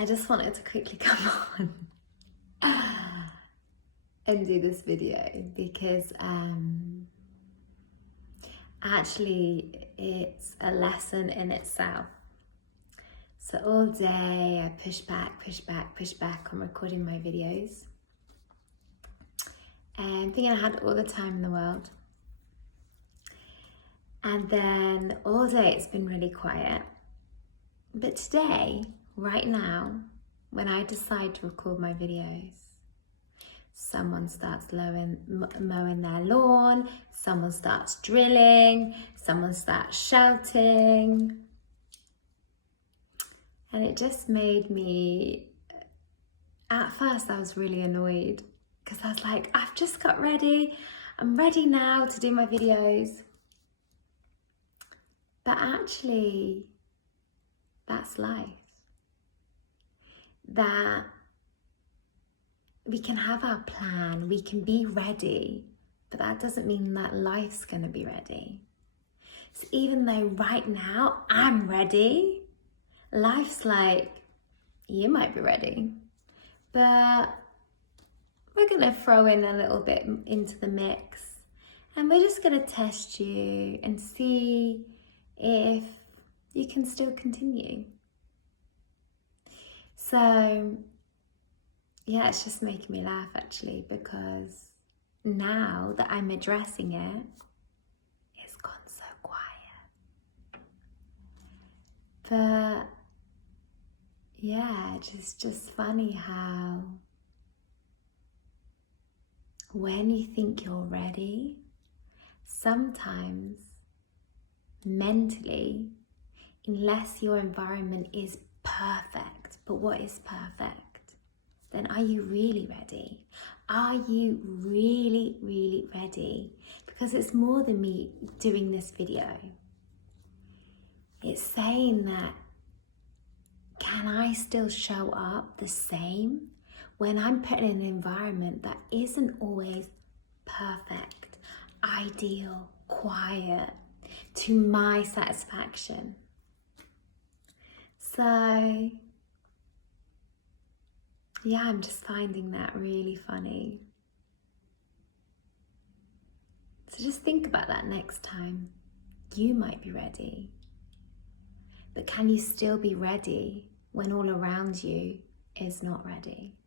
I just wanted to quickly come on and do this video because actually it's a lesson in itself. So all day I push back on recording my videos and thinking I had all the time in the world. And then all day it's been really quiet. But today, right now, when I decide to record my videos, someone starts mowing their lawn, someone starts drilling, someone starts shouting. And it just made me, at first I was really annoyed because I was like, I've just got ready. I'm ready now to do my videos. But actually, that's life. That we can have our plan, we can be ready, but that doesn't mean that life's gonna be ready. So even though right now I'm ready, life's like, you might be ready, but we're gonna throw in a little bit into the mix and we're just gonna test you and see if you can still continue. So yeah, it's just making me laugh actually, because now that I'm addressing it, it's gone so quiet. But yeah, just funny how when you think you're ready, sometimes mentally, unless your environment is perfect, but what is perfect? Then are you really ready? Are you really, really ready? Because it's more than me doing this video. It's saying that, can I still show up the same when I'm put in an environment that isn't always perfect, ideal, quiet, to my satisfaction? So yeah, I'm just finding that really funny. So just think about that next time. You might be ready, but can you still be ready when all around you is not ready?